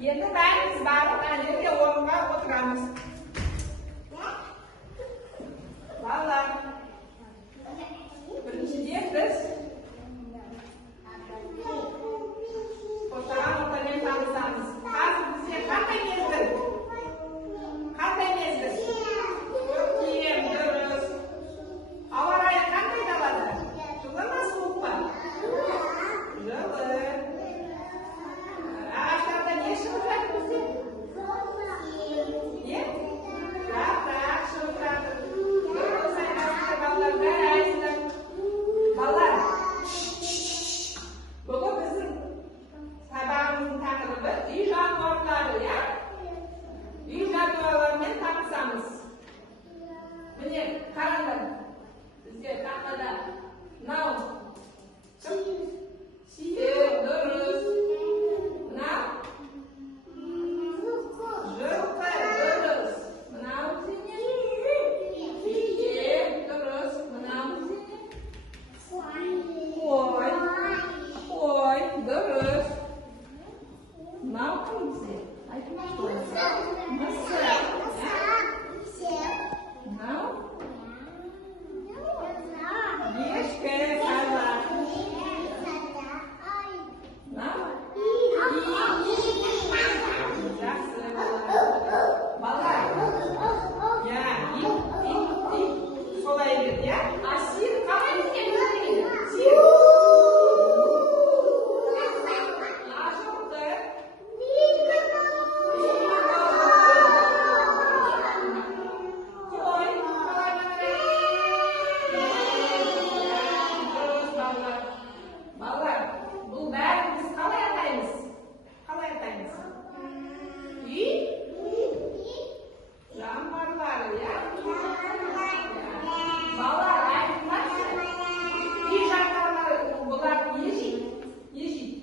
Endi bәріміз барып әнерге орынға отырамыз. Балалар, біріншіден біз қоршаған ортамен танысамыз. Қазір бізге қандай мезгіл? Қандай мезгіл? Көктем, дұрыс. Ауа райы қандай қалады? Жылы ма, суық па? Жылы. Ағаштарда не шығып жатыр бізде? Не? Жапырақ шығып жатыр. Дұрыс айтасыздар балалар, бәрі айтыңдар. Балалар, бүгін біздің сабағымыздың тақырыбы үй жануарлары, иә? Үй жануарларымен танысамыз. Міне, қараңдар. Бізде тақтада мынау сиыр, дұрыс. Мынау жылқы, дұрыс. Мынау түйе, дұрыс. Мынау қой, дұрыс. Мынау кім бізде? Мысыр. Мынау ешкі, қала. Мынау жақсы. Балалар, иә, ит солай береді, иә? А сиыр қалай екен? Сиыр ашылды. Қой, қалай дұрыс, балалар. Балалар, бұл бәрін біз қалай атаймыз? Қалай атаймыз? Үй жануарлары, иә? Балалар, айтыңдаршы. Үй жануарлары бұлар не жейді? Не жейді?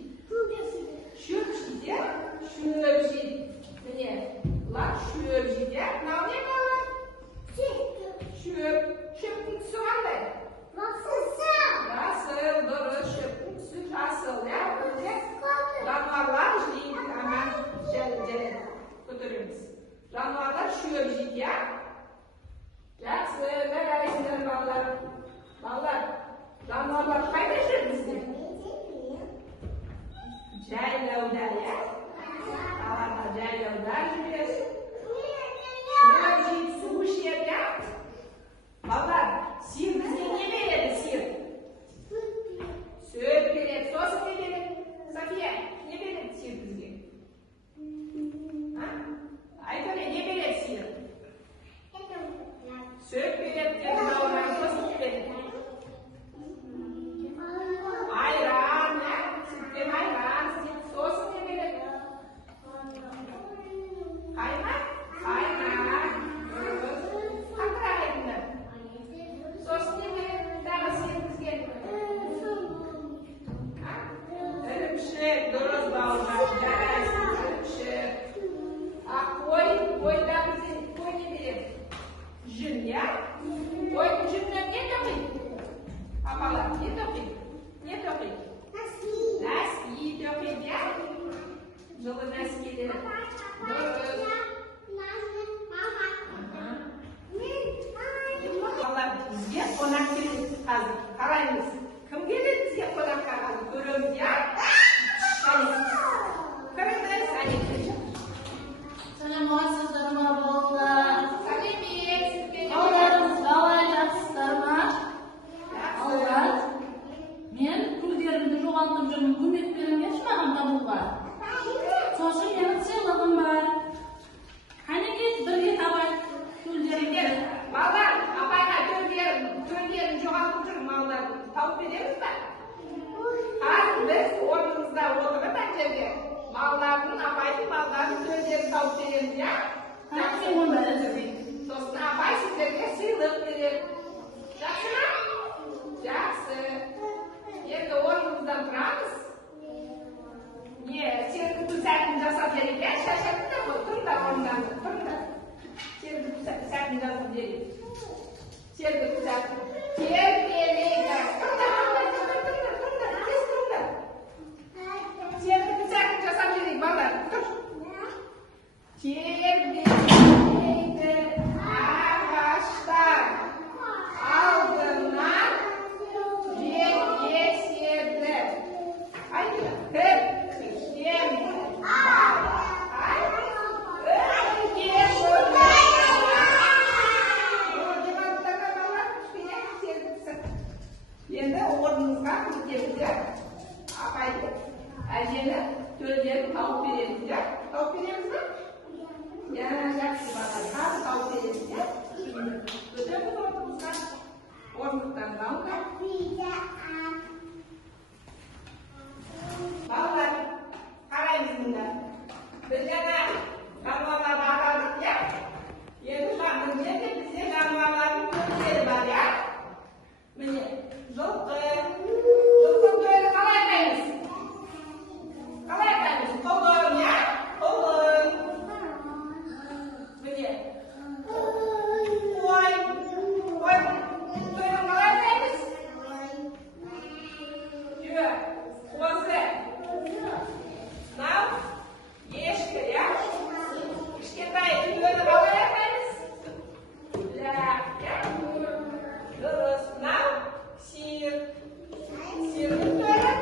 Шөп жейді, иә? Шөп жейді. Міне, бұлар шөп жейді, иә? Мынау не балалар? Шөп. Шөптің түсі қандай? Жасыл, дұрыс. Шөптің түсі жасыл, иә? Бізде жануарлар жейді. Аман, жарайды. Көтереміз. Жануарлар шөп жейді, иә? Жақсы, жарайсыңдар балалар. Балалар, жануарлар қайда жүр бізде? Жайлауда, иә? Қалада жайлауда жүреді. Шөп жейді, су ішеді, иә? Балалар, сиыр бізге не береді, сиыр? Сүт береді. Сосын не береді? София, не береді сиыр бізге? Айтөре, не береді сиыр? Сүт береді, деп бауырым, сосын не береді? Айран, иә? Сүттен айран, сосын не береді? Қаймақ? Қаймақ. Дұрыс. Қаттырақ айтыңдар. Сосын не береді? Тағы сиыр бізге? Ірімшік, дұрыс бауырым, жарайсың, ірімшік. Қойда бізде қой не береді? Жүн, иә? Қойдың жүнінен не тоқиды? Апалар, не тоқиды? Не тоқиды? Нәски тоқиды, иә? Жылы нәскилер. Дұрыс. Балалар, бізге қонақ келеді қазір. Қараймыз. Кім келеді бізге қонаққа қазір? Көреміз, иә? Кіріңіз, әнекте. Саламатсыздар ма балалар? Сәлемет, сізбен. Балаларыңыз қалай, жақсыздар ма? Балалар, мен гүлдерімді жоғалтып жүрмін. Көмек беріңдерші маған табуға. Сосын менің сыйлығым бар. Қанекей бірге табайық гүлдерімді. Балалар, апайға төлдерін жоғалтып жүр малдарды. Тауып береміз ба? Қазір біз орнымызда отырып әнжерге малдардың, апайдың малдардың төлдерін тауып береміз, иә? Қанекей онда әзірбек. Сосын апай сіздерге сыйлық береді. Жақсы ма? Жақсы. Енді орнымыздан тұрамыз. Не, серпінту сәтін жасап берейік, ә? Шашатын да ғой, тұрыңдар орындан, тұрыңдар. Серпінту сәтін жасап берейік. Серпінту сәтін. Тербелейді. Тұрыңдар, тез тұрыңдар. Серпінту сәтін жасап берейік, балалар. Тұр. tavuk veririz ya. Tavuk veririz mi? Ya, yaxshi bana. Hadi tavuk veririz ya. Şimdi götürüp ortamızdan. Ortadan dalga. Balalar, qaraymiz bundan. Biz yana jonivorlarni aqardik ya. Endi shu yerda bizga jonivorlarning ko'plari bor ya. Mana жылқы to'yini qalay qilamiz? Qalay qilamiz? Qo'g'in ya, qo'g'in. Mana qo'y to'yini qalay qilamiz? Yo'q, qo'zi. Now, ешкі, ya. Kichkintoy to'yini qalay qilamiz? Ya. Terus, now, sir. Sirni to'yi.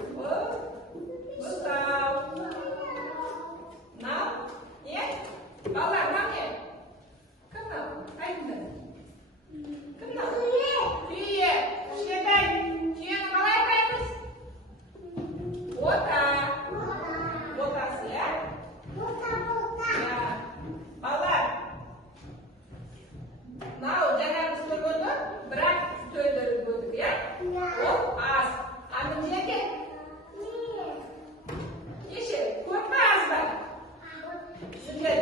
Betul. Now, ya. Balalar, mana? Kenal, aytdi. Kenal. Tuya. Kichkintoy tuyani qalay qilamiz? Ota. Otasi, ya. Ya. Balalar. Now, jangan to'y бірақ to'ylarni bo'ldik, ya. O az. Ana nega? Necha? Ko'pmi azmi? Shunday.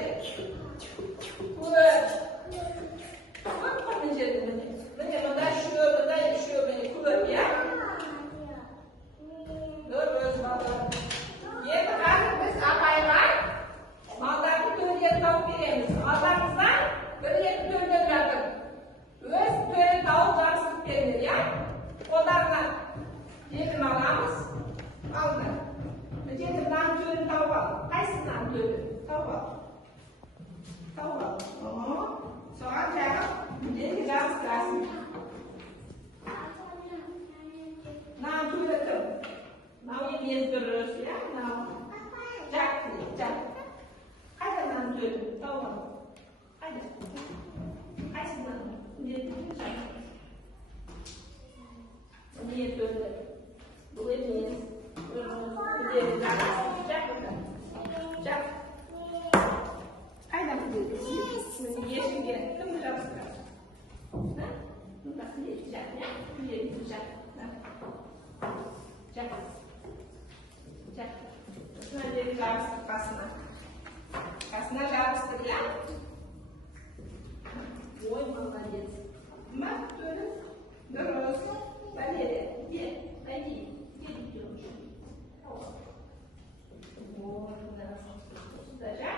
Ko'p. Ko'pmi jerda mana? Mana bunda shu, bunda shu, mana ko'p, ya. Durus bolalar. Endi hozir biz apaylar mollarni to'yga topib beramiz. Otamizdan bir yerda to'ylardir. O'z to'yini tavuk jamsib berdi, ya. Qo'llardan yetim olamiz. Oldi. Yetimdan to'yini tavuk ol. Qaysisidan to'yni? Tavuk ol. Tavuk ol. So'ng jag'ib, yerga jamsirasin. Now to'yni tur. Now yezdiririz, ya. Now. Jak. Qayerdan to'yni? Tavuk ol. Qayda? Qaysisidan? Ini to'yni. Bu emas. Jak. Qayda bu? Meni yeshiga kim jabsiradi? Ha? Bunda jak, ya. Jak. Jak. Shuna deb jabsir qasna. Qasna jabsir, ya. Ой, молодец. Мать тоже. Здорово. Валерия, где? Пойди. Где идешь? Вот, да. Сюда же.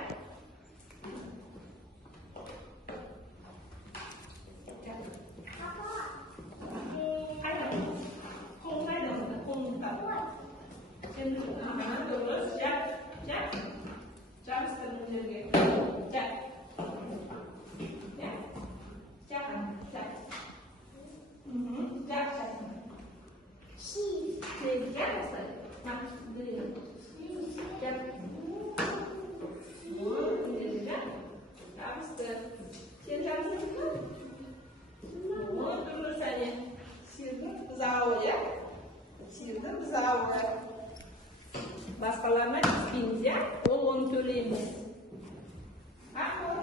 Başkalarına ispiniz ya, onu söyleyeyim. Hadi.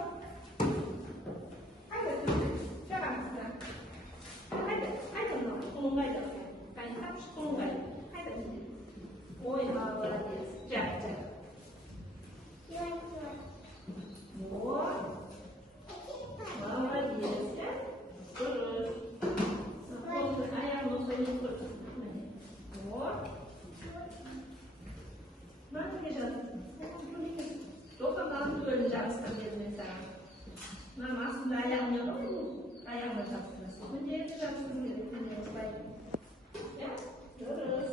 Hadi. Jangan mısın? Hadi. Kulungay da. Kayak harus kulungay. Hadi. Oy, молодец. Jak. Вот. Молодец, ya. Terus. Ayağını sayın kursun. Вот. Mana kejadi? To'g'ridan to'yni jamsirib bermaysan. Mana aslida ayağımı yo'q. Ayağımı jamsirasan. Bunday jamsirib bermaysan. Ya, terus.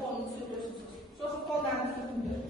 Qo'lni sürüyorsun. So'ng qo'ldan sürtib.